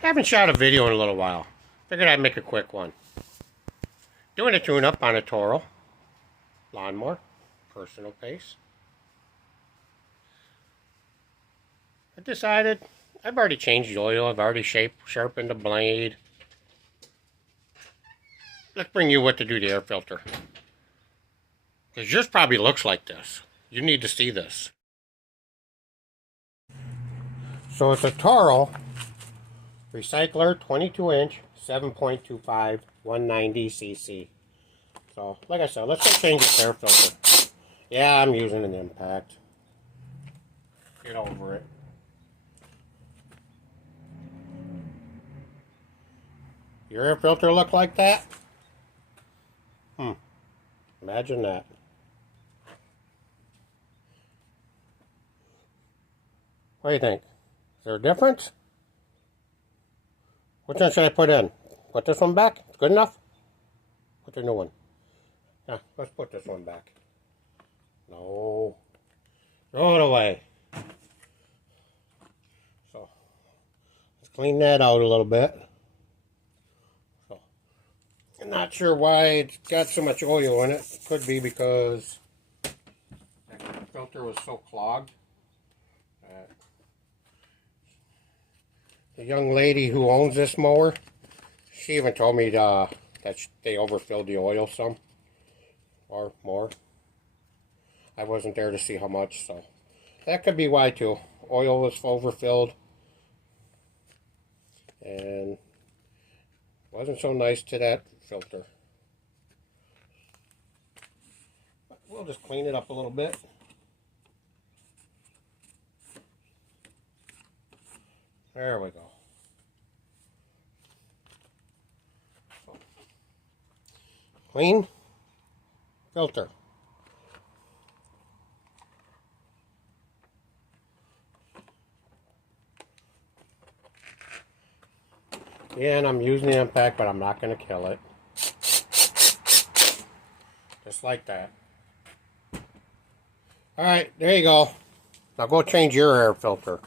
Haven't shot a video in a little while. Figured I'd make a quick one. Doing a tune-up on a Toro lawnmower, personal pace. I decided I've already changed the oil. I've already sharpened the blade. Let's bring you what to do the air filter. Because yours probably looks like this. You need to see this. So it's a Toro Recycler 22-inch, 7.25, 190cc. So, like I said, let's just change the air filter. Yeah, I'm using an impact. Get over it. Your air filter look like that? Imagine that. What do you think? Is there a difference? Which one should I put in? Put this one back? It's good enough? Put the new one. Yeah, let's put this one back. No. Throw it away. So, let's clean that out a little bit. So, I'm not sure why it's got so much oil in it. It could be because that filter was so clogged. The young lady who owns this mower, she even told me that they overfilled the oil some, or more. I wasn't there to see how much, so that could be why too. Oil was overfilled, and wasn't so nice to that filter. But we'll just clean it up a little bit. There we go. Clean filter. Yeah, and I'm using the impact, but I'm not going to kill it. Just like that. Alright, there you go. Now go change your air filter.